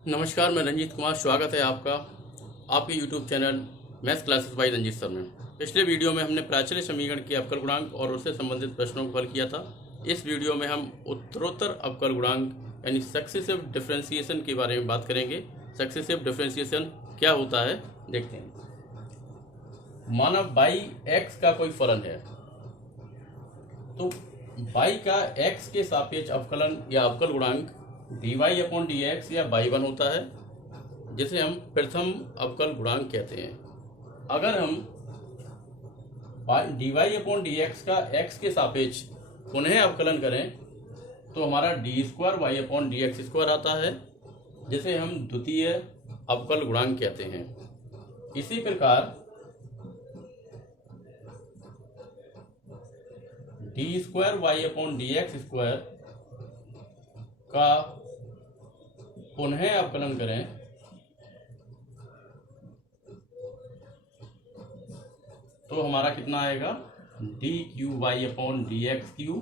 नमस्कार, मैं रंजीत कुमार। स्वागत है आपका आपके YouTube channel maths classes by Ranjit sir में। पिछले वीडियो में हमने प्राचल्य समीकरण के अवकल गुणांक और उससे संबंधित प्रश्नों को हल किया था। इस वीडियो में हम उत्तरोत्तर अवकल गुणांक यानी सक्सेसिव डिफरेंशिएशन के बारे में बात करेंगे। सक्सेसिव डिफरेंशिएशन क्या होता है देखते हैं। माना बाई एक्स का कोई फलन है, तो बाई का एक्स के सापेक्ष अवकलन या अवकल गुणांक dy अपॉन डी एक्स या बाई वन होता है, जिसे हम प्रथम अवकल गुणांक कहते हैं। अगर हम dy अपॉन डी एक्स का x के सापेक्ष पुनः अवकलन करें तो हमारा D square Y upon D x square आता है, जिसे हम द्वितीय अवकल गुणांक कहते हैं। इसी प्रकार D square Y upon D x square का पुनः अवकलन करें तो हमारा कितना आएगा, D cube Y upon D x cube,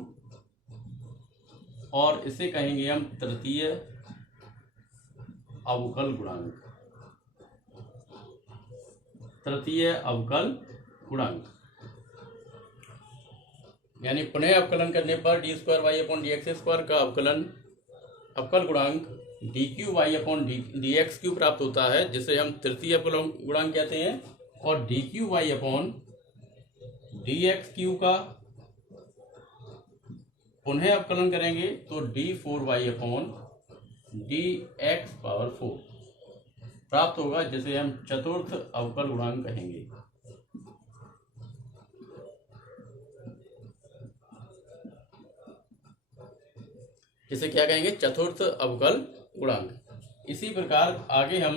और इसे कहेंगे हम तृतीय अवकल गुणांक। तृतीय अवकल गुणांक यानी पुनः अवकलन करने पर D square Y upon D x square का अवकल गुणांक D cube Y upon D x cube प्राप्त होता है, जिसे हम तृतीय अवकल गुणांक कहते हैं। और D cube Y upon D x cube का पुनः अवकलन करेंगे तो D four Y upon D x power four प्राप्त होगा, जिसे हम चतुर्थ अवकल गुणांक कहेंगे। जिसे क्या कहेंगे, चतुर्थ अवकल गुणांक। इसी प्रकार आगे हम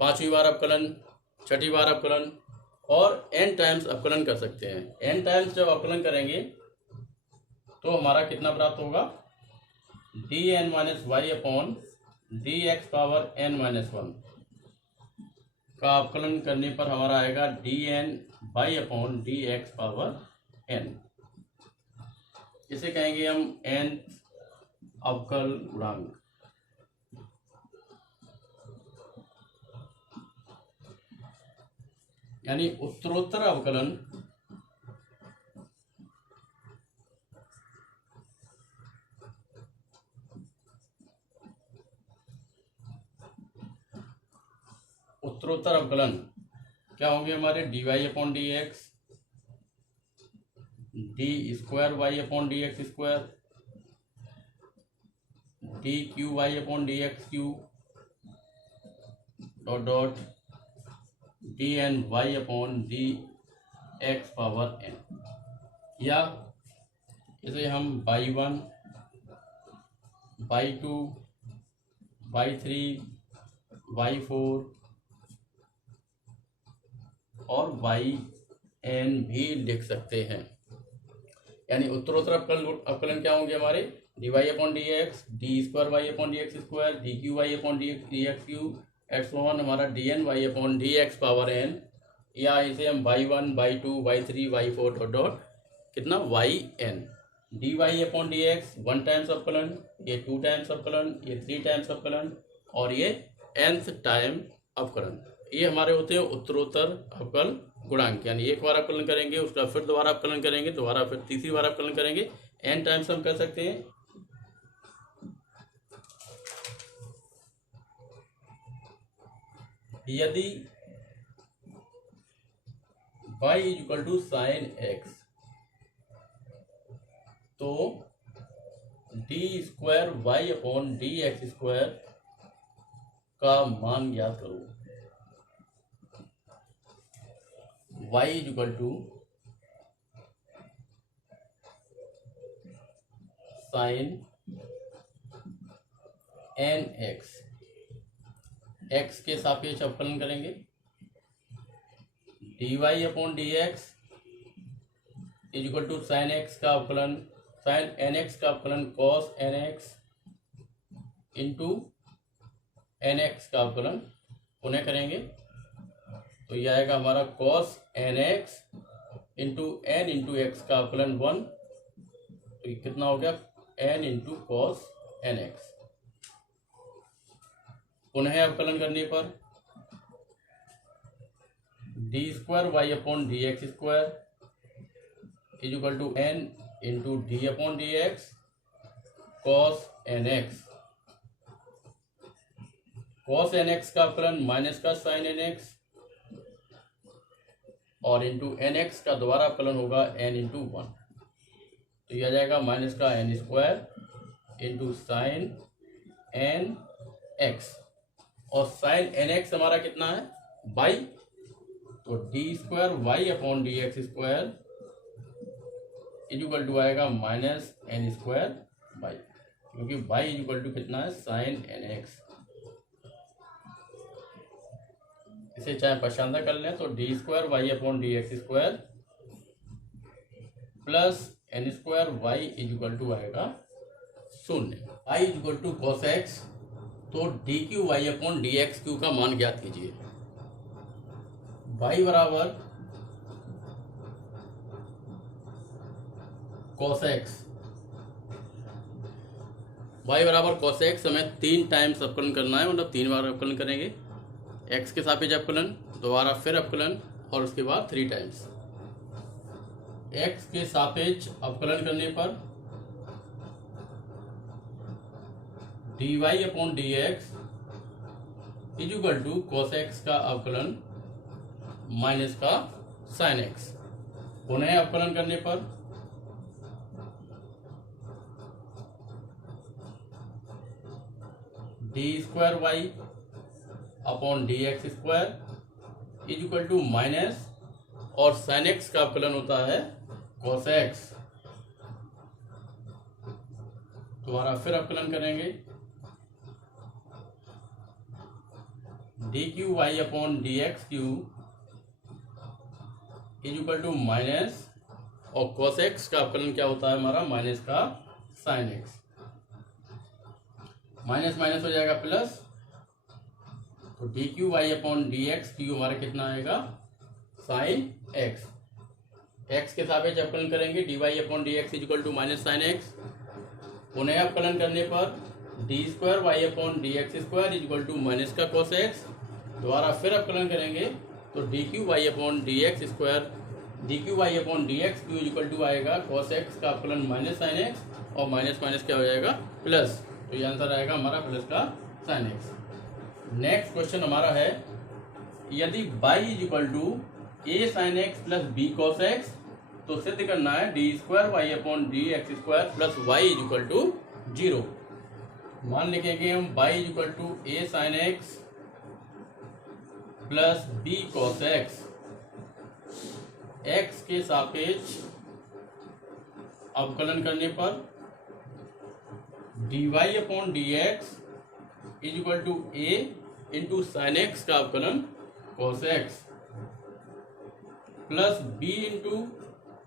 पांचवी बार अवकलन, छठी बार अवकलन और n टाइम्स अवकलन कर सकते हैं। n टाइम्स जब अवकलन करेंगे तो हमारा कितना प्राप्त होगा, d n minus y upon D x power n minus one का अवकलन करने पर हमारा आएगा d N Y upon D x power n। इसे कहेंगे हम n अवकल गुणांक। यानी उत्तरोत्तर अवकलन उत्तरोत्तर अवकलन क्या होंगे हमारे, D Y upon D x, D square Y upon D x square, D cube Y upon D x cube dot dot d N Y upon D x power N. या इसे हम by one, by two, by three, by four और y n भी लिख सकते हैं। यानी उत्तरोत्तर अवकलन क्या होंगे हमारे, D Y upon D x, D square Y upon D x square, D cube Y upon D x cube X one हमारा D N Y upon D x power N. या इसे हम by one, by two, by three, by four dot dot कितना Y N. D Y upon D X one times अवकलन, ये two times अवकलन, ये three times अवकलन और ये nth टाइम अवकलन। ये हमारे होते हैं उत्तरोत्तर अवकल गुणांक। यानी एक बार अवकलन करेंगे, उसका फिर दोबारा अवकलन करेंगे, दोबारा फिर तीसरी बार अवकलन करेंगे, n टाइम्स हम कर सकते हैं। यदि y is equal to sine X तो D square Y upon D x square का मान ज्ञात करो। y is equal to sine N x, x के सापेक्ष अवकलन करेंगे, D Y upon D x is equal to sine x का अवकलन, साइन एन एक्स का अवकलन cos N X into N x का अवकलन पुनः करेंगे तो यह आएगा हमारा cos N X into N into x का अवकलन वन, तो ये कितना हो गया, n into cos N x. पुनः अवकलन करने पर D square Y upon D x square is equal to n into D upon D x cos N x. Cos N x का अवकलन माइनस का साइन एन एक्स और into N x का दोबारा अवकलन होगा एन इंटू वन। तो यह आ जाएगा माइनस का n square into sine N x और साइन एन एक्स हमारा कितना है बाई। तो D square Y upon D x square is equal to आएगा माइनस एन स्क्वायर बाई, क्योंकि बाई इज इक्वल टू कितना है साइन एन एक्स। इसे चाहे पशांदा कर लें तो D square Y upon D x square plus N square Y is equal to आएगा 0। I is equal to cos x, तो D cube Y upon D x cube का मान ज्ञात कीजिए। वाई बराबर कॉस एक्स, वाई बराबर cos X हमें 3 times अवकलन करना है, मतलब 3 बार अवकलन करेंगे। एक्स के सापेक्ष अवकलन, दोबारा फिर अवकलन और उसके बाद 3 टाइम्स। एक्स के सापेक्ष अवकलन करने पर d Y upon D x is equal to cos x का अवकलन माइनस का साइन एक्स। पुनः अवकलन करने पर D square Y upon D x square is equal to minus और साइन एक्स का अवकलन होता है कॉस एक्स। दोबारा फिर अवकलन करेंगे d cube Y upon D x cube is equal to minus और कॉस एक्स का अवकलन क्या होता है हमारा माइनस का साइन एक्स। माइनस माइनस हो जाएगा प्लस, तो D cube Y upon D x cube हमारा कितना आएगा साइन एक्स। एक्स के सापेक्ष अवकलन करेंगे D Y upon D x equal to minus sine x. पुनः अवकलन करने पर D square Y upon D x square equal to minus का कॉस एक्स। दोबारा फिर अवकलन करेंगे तो D cube Y upon D x square D cube Y upon D x cube equal to आएगा कॉस एक्स का अवकलन माइनस साइन एक्स और माइनस माइनस क्या हो जाएगा प्लस। तो ये आंसर आएगा हमारा प्लस का साइन एक्स। नेक्स्ट क्वेश्चन हमारा है यदि y is equal to a sine x plus B cos x तो सिद्ध करना है d square Y upon D x square plus y is equal to 0। मान लिखेंगे हम y is equal to a sine x plus B cos x. X के सापेक्ष अवकलन करने पर d Y upon D x is equal to a into sine x का अवकलन cos x plus b into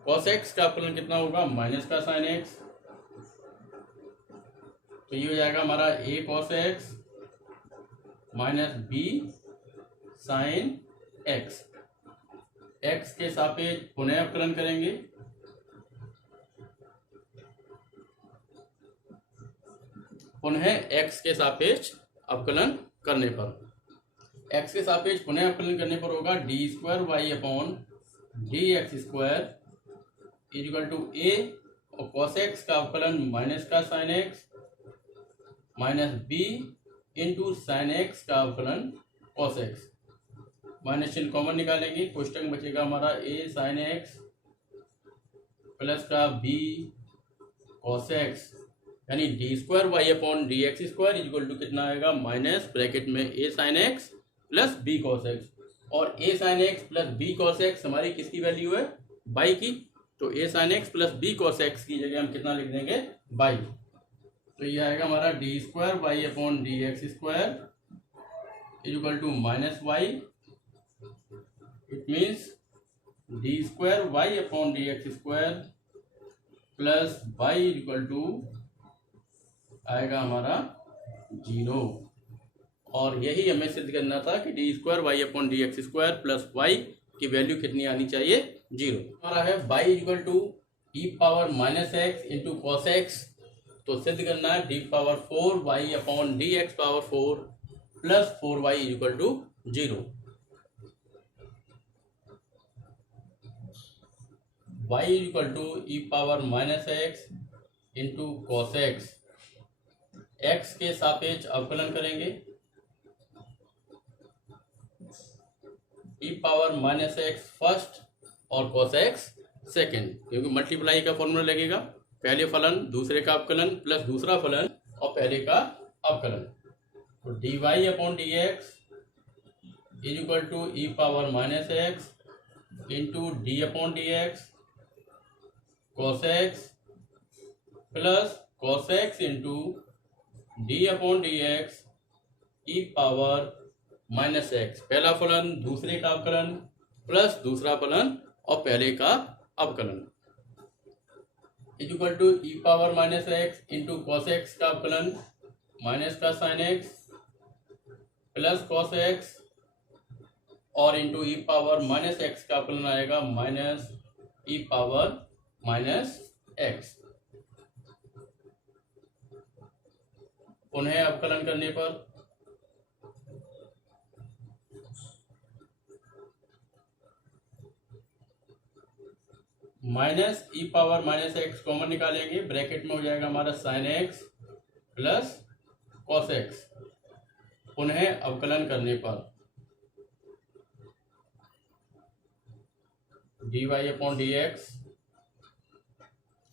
cos x का अवकलन कितना होगा माइनस का साइन एक्स। तो ये हो जाएगा हमारा A cos x minus B sine X. X के सापेक्ष पुनः अवकलन करेंगे पुनः एक्स के सापेक्ष अवकलन करने पर एक्स के सापेक्ष पुनः अवकलन करने पर होगा D square Y upon D x square is equal to A और कॉस एक्स का अवकलन माइनस का sine x minus B into sine x का अवकलन कॉस एक्स। माइनस चिन्ह कॉमन निकालेंगे, क्वेश्चन बचेगा हमारा ए साइन एक्स प्लस का बी कॉस एक्स, यानी D square Y upon D x square is equal to कितना आएगा माइनस ब्रैकेट में A sine x plus B cos x. और A sine x plus B cos X हमारी किसकी value है by की, तो A sine x plus B cos X की जगह हम कितना लिख देंगे बाई। तो ये आएगा हमारा D square Y upon D x square is equal to minus y. It means d square Y upon D x square plus y is equal to आएगा हमारा 0। और यही हमें सिद्ध करना था कि d square Y upon D x square plus y की वैल्यू कितनी आनी चाहिए 0। हमारा है y equal to e power minus x into cos x, तो सिद्ध करना है d power 4 Y upon D x power 4 plus 4y equal to 0। y equal to e power minus x into cos x, x के सापेक्ष अवकलन करेंगे, e power minus x first और cos x second, क्योंकि मल्टीप्लाई का formula लगेगा, पहले फलन दूसरे का अवकलन प्लस दूसरा फलन और पहले का अवकलन। तो d Y upon D x is equal to e power minus x into D upon D x cos x plus cos x into D upon D x E power minus x, पहला फलन दूसरे का अवकलन plus दूसरा फलन और पहले का अवकलन is equal to e power minus x into cos x का अवकलन माइनस का sine x plus cos x और इंटू ई पावर माइनस एक्स का अवकलन आएगा माइनस ई पावर माइनस एक्स। पुनः अवकलन करने पर माइनस ई पावर माइनस एक्स कॉमन निकालेंगे, ब्रैकेट में हो जाएगा हमारा sine x plus cos x. पुनः अवकलन करने पर d Y upon D x,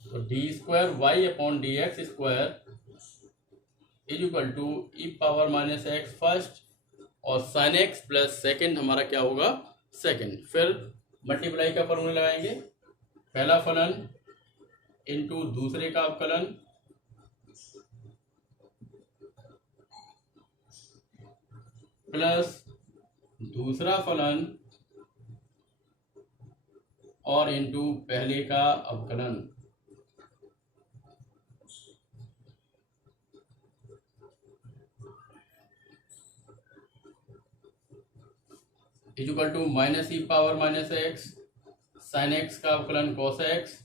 तो D square Y upon D x square is equal to e power minus x first और साइन एक्स प्लस सेकेंड हमारा क्या होगा सेकेंड। फिर मल्टीप्लाई का फॉर्मूला लगाएंगे, पहला फलन इंटू दूसरे का अवकलन प्लस दूसरा फलन और इंटू पहले का अवकलन is equal to minus E power minus X sine x का अवकलन कॉस एक्स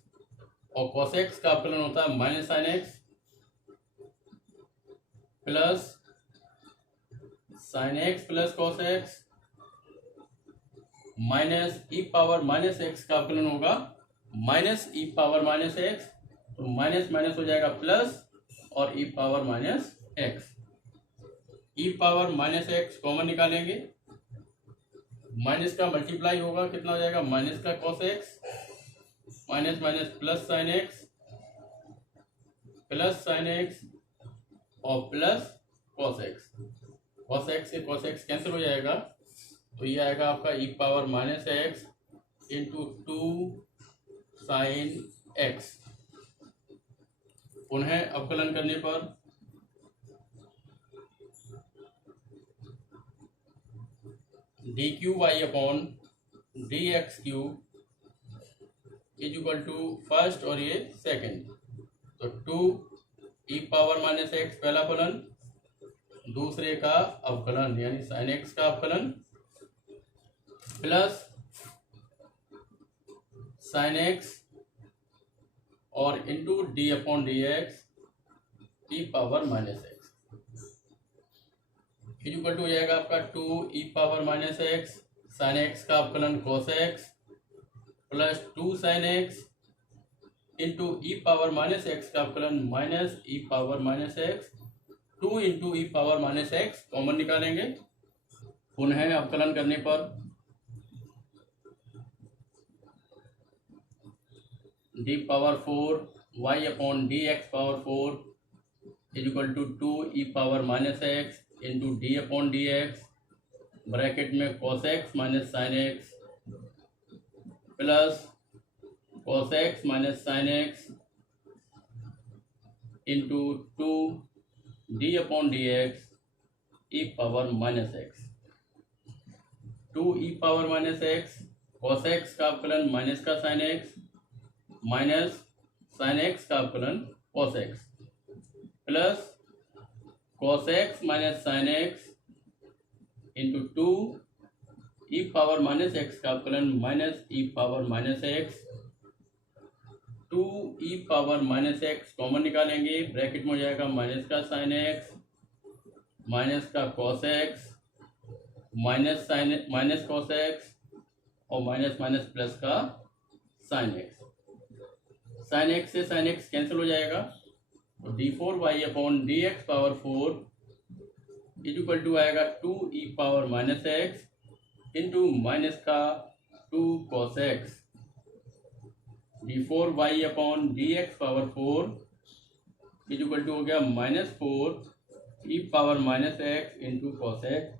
और कॉस एक्स का अवकलन होता है minus sine x plus sine x plus cos x minus ई पावर माइनस एक्स का अवकलन होगा माइनस ई पावर माइनस एक्स, तो माइनस माइनस हो जाएगा प्लस और ई पावर माइनस एक्स। ई पावर माइनस एक्स कॉमन निकालेंगे, माइनस का मल्टीप्लाई होगा कितना हो जाएगा माइनस का cos x minus minus plus sine x और plus cos X. Cos X से कॉस एक्स कैंसिल हो जाएगा, तो ये आएगा आपका E power minus x into 2 sine x. पुनः अवकलन करने पर D cube Y upon D x cube is equal to first और ये सेकंड, तो 2 ई पावर माइनस एक्स पहला फलन दूसरे का अवकलन यानी साइन एक्स का अवकलन प्लस साइन एक्स और into D upon D x E power minus X equal to हो जाएगा आपका 2 ई power minus X sine x का अवकलन cos x plus 2 sine x into ई पावर माइनस एक्स का अवकलन माइनस ई पावर माइनस एक्स 2 इंटू ई power minus x common निकालेंगे। पुनः अवकलन करने पर D power 4 Y upon D x power 4 is equal to 2 E power minus x into D upon D x bracket में cos x minus sine x plus cos x minus sine x into 2 d upon D x ई power minus x. 2 ई power minus x cos x का अवकलन minus का sine x minus sine x का अवकलन cos x plus cos x minus sine x into 2 ई power minus x का अवकलन minus ई power minus x 2 ई power minus x common निकालेंगे, bracket में हो जाएगा माइनस का साइन एक्स माइनस का cos x minus sine minus cos x और minus minus plus का साइन एक्स। साइन एक्स से साइन एक्स कैंसिल हो जाएगा, तो D four Y upon D x power 4 is equal to आएगा 2 ई power minus x into minus का 2 cos x. D four Y upon D x power 4 is equal to हो गया -4 e power minus x into cos x.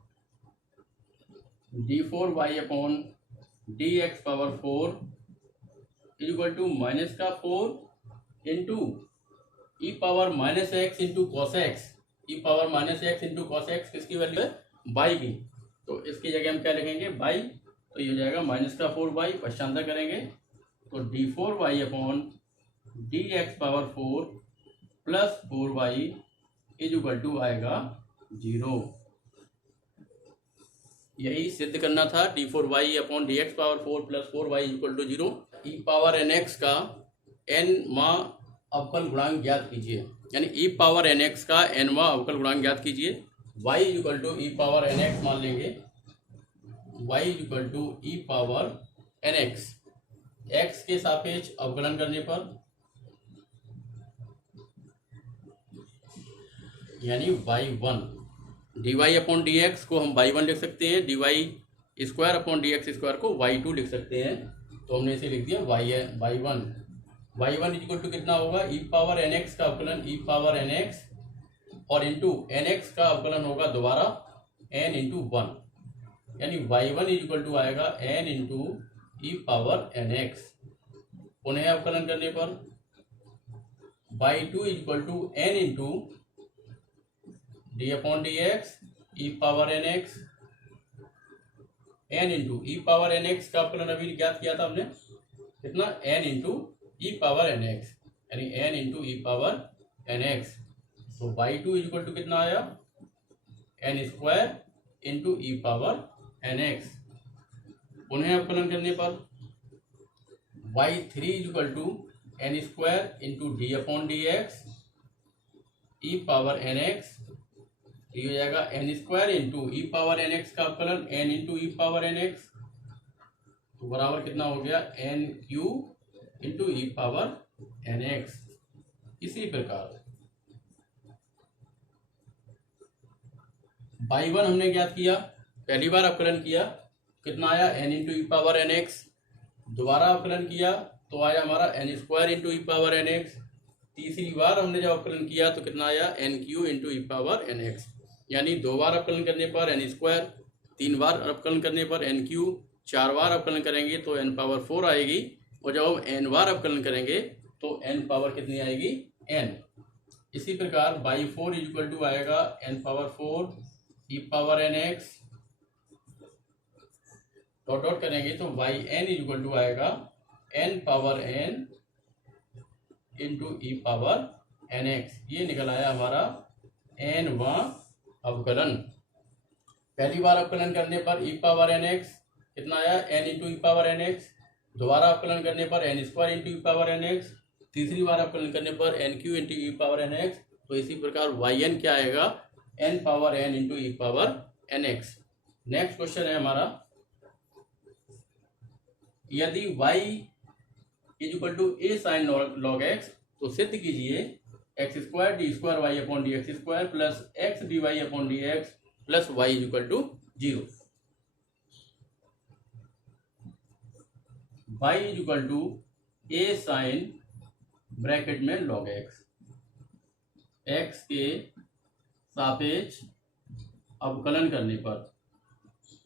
D four Y upon D x power 4 is equal to minus का 4 into ई power minus x into cos x. ई power minus x into cos x किसकी value है, by की, तो इसकी जगह हम क्या लिखेंगे, बाई, तो ये हो जाएगा माइनस का 4 बाई, पश्चांतर करेंगे तो D four Y upon D x power 4 plus 4 y is equal to आएगा 0। यही सिद्ध करना था, d four Y upon D x power 4 plus 4 y equal to 0। E power n x का एन मा अवकल गुणांक ज्ञात कीजिए, यानी ई पावर एन एक्स का एन मा अवकल गुणांक ज्ञात कीजिए। Y equal to e power n x मान लेंगे, Y equal to e power n x, x के सापेक्ष अवकलन करने पर, यानी y one, d Y upon D x को हम वाई वन लिख सकते हैं, d y square upon D x square को वाई टू लिख सकते हैं, तो हमने इसे लिख दिया y one. Y one equal to कितना होगा, ई पावर एन एक्स का अवकलन ई पावर एन एक्स और इंटू एन एक्स का अवकलन होगा दोबारा एन इंटू वन, यानी वाई वन इक्वल टू आएगा एन इंटू ई पावर एन एक्स। पुनः अवकलन करने पर y two equal to n into D upon D x E power n x, n into E power n x का अवकलन अभी ज्ञात किया था हमने, कितना, एन इंटू ई पावर एन एक्स, यानी एन इंटू ई पावर एन एक्स। तो वाई टू इक्वल टू कितना आया, एन स्क्वायर इंटू ई पावर एन एक्स। पुनः अवकलन करने पर y three equal to n square into D upon D x E power n x, ये हो जाएगा एन स्क्वायर इंटू ई पावर एन एक्स का अवकलन एन इंटू ई पावर एन एक्स, तो बराबर कितना हो गया, एन क्यू इंटू ई पावर एन एक्स। इसी प्रकार बाई वन हमने ज्ञात किया, पहली बार अवकलन किया कितना आया, एन इंटू ई पावर एन एक्स, दोबारा अवकलन किया तो आया हमारा एन स्क्वायर इंटू ई पावर एन एक्स, तीसरी बार हमने जब अवकलन किया तो कितना आया, एन क्यू इंटू ई पावर एन एक्स, यानी 2 बार अवकलन करने पर एन स्क्वायर, 3 बार अवकलन करने पर एन क्यू, 4 बार अवकलन करेंगे तो एन पावर 4 आएगी, और जब हम एन बार अवकलन करेंगे तो एन पावर कितनी आएगी, एन। इसी प्रकार बाई फोर इक्वल टू आएगा n power 4 e power n x, dot dot करेंगे तो वाई एन इक्वल टू आएगा एन पावर एन इंटू ई पावर एन एक्स। ये निकल आया हमारा एन वा अवकलन। पहली बार अवकलन करने पर ई पावर एन एक्स कितना आया, एन इंटू ई पावर एन एक्स, दोबारा अवकलन करने पर एन स्क्वायर इंटू ई पावर एन एक्स, तीसरी बार अवकलन करने पर एन क्यू इंटू ई पावर एन एक्स। तो इसी प्रकार वाई एन क्या आएगा, एन पावर एन इंटू ई power n x. Next question है हमारा, यदि y is equal to a sine log x तो सिद्ध कीजिए x square d square Y upon D x square plus x d Y upon D x plus y is equal to 0। Y is equal to a sine bracket में log x, x के सापेक्ष अवकलन करने पर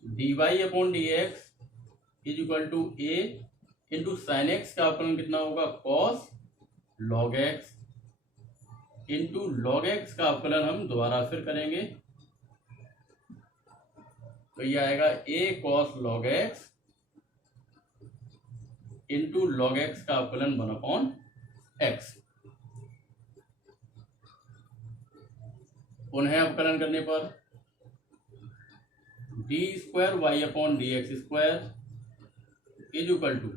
d Y upon D x is equal to a into sine x का अवकलन कितना होगा, cos log x into log x का अवकलन हम दोबारा फिर करेंगे तो ये आएगा a cos log x into log x का अवकलन 1 अपॉन एक्स। पुनः अवकलन करने पर D square Y upon D x square is equal to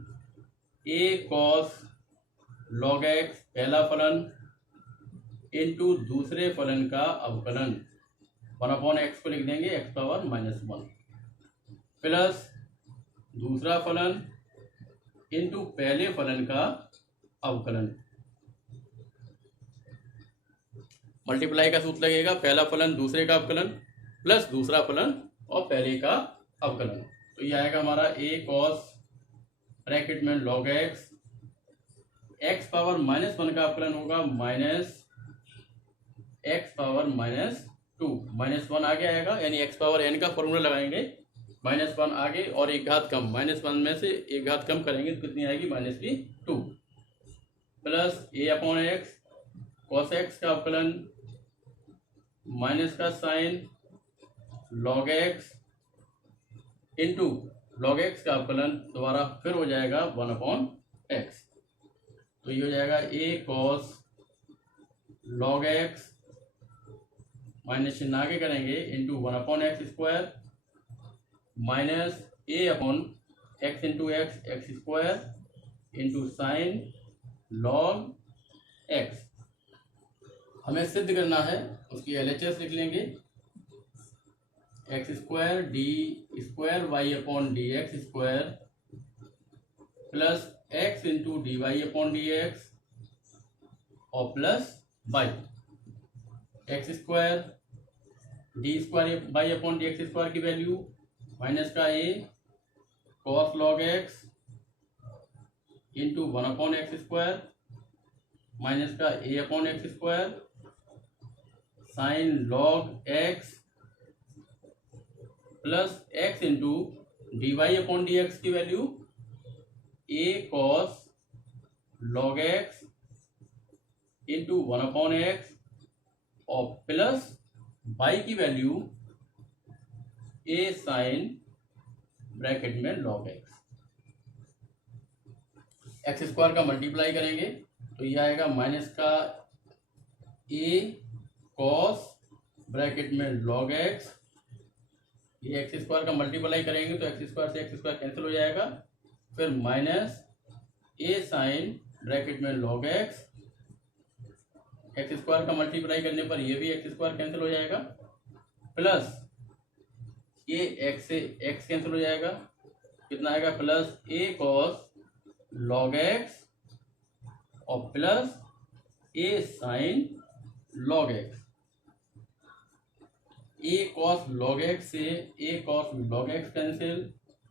a cos log x पहला फलन इंटू दूसरे फलन का अवकलन 1/x को लिख देंगे x पावर -1 प्लस दूसरा फलन इंटू पहले फलन का अवकलन। मल्टीप्लाई का सूत्र लगेगा, पहला फलन दूसरे का अवकलन प्लस दूसरा फलन और पहले का अवकलन। तो ये आएगा हमारा a cos ब्रैकेट में log x पावर -1 का अवकलन होगा माइनस x पावर -2 -1 आगे आएगा, यानी x पावर n का फॉर्मूला लगाएंगे, -1 आगे और एक घात कम, -1 में से एक घात कम करेंगे तो कितनी आएगी -2 प्लस a/x cos x का अवकलन माइनस का sine log x into log x का अवकलन दोबारा फिर हो जाएगा 1/x। तो ये हो जाएगा a cos log x minus चिन्ह आगे करेंगे into 1/x² minus a/x into x² into sine log x। हमें सिद्ध करना है, उसकी LHS लिख लेंगे, x² d² y/dx² plus x into dy/dx और plus y। x² d² y/dx² की वैल्यू माइनस का a cos log x into 1/x² minus का a/x² sine log x plus x into dy/dx की value a cos log x into 1/x और plus y की value a sine bracket में log x² का multiply करेंगे तो यह आएगा माइनस का a cos ब्रैकेट में log x, ये x² का मल्टीप्लाई करेंगे तो x² से x² कैंसिल हो जाएगा, फिर माइनस a साइन ब्रैकेट में log x, x² का मल्टीप्लाई करने पर ये भी x² कैंसिल हो जाएगा, प्लस ये x से x कैंसिल हो जाएगा, कितना आएगा plus a cos log x और प्लस a sine log x। a cos log x से a cos log x cancel,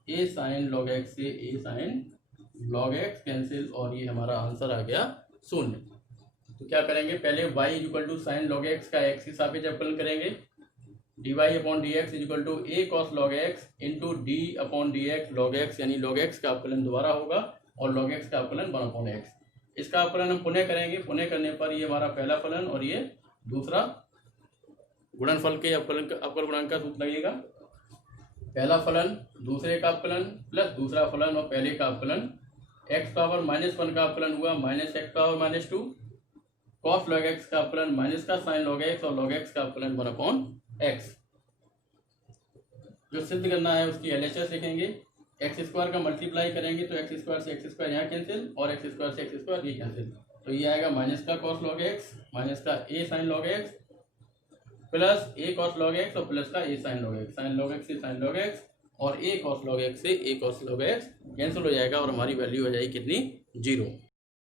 a sine log x से a sine log x cancel और ये हमारा आंसर आ गया 0। तो क्या करेंगे, पहले y equal to sine log x का x के सापेक्ष अवकलन करेंगे, dy/dx equal to a cos log x into d/dx log x, यानी log x का अवकलन दोबारा होगा और log x का अवकलन 1/x। इसका अवकलन हम पुनः करेंगे, पुनः करने पर ये हमारा पहला फलन और ये दूसरा गुणनफल के अवकल गुणांक का सूत्र लगेगा, पहला फलन दूसरे का अवकलन प्लस दूसरा फलन और पहले का अवकलन, x पावर -1 का अवकलन हुआ minus x power -2, cos log x का अवकलन माइनस का साइन log x और log x का अवकलन 1/x। जो सिद्ध करना है उसकी LHS लिखेंगे, x² का मल्टीप्लाई करेंगे तो x² से x² यहाँ कैंसिल और x² से x² ये कैंसिल, तो ये आएगा माइनस का cos log x माइनस का a sine log x plus a cos log x और प्लस का a sine log x, sine log x से साइन log x और a cos log x से a cos log x cancel हो जाएगा और हमारी वैल्यू हो जाएगी कितनी 0।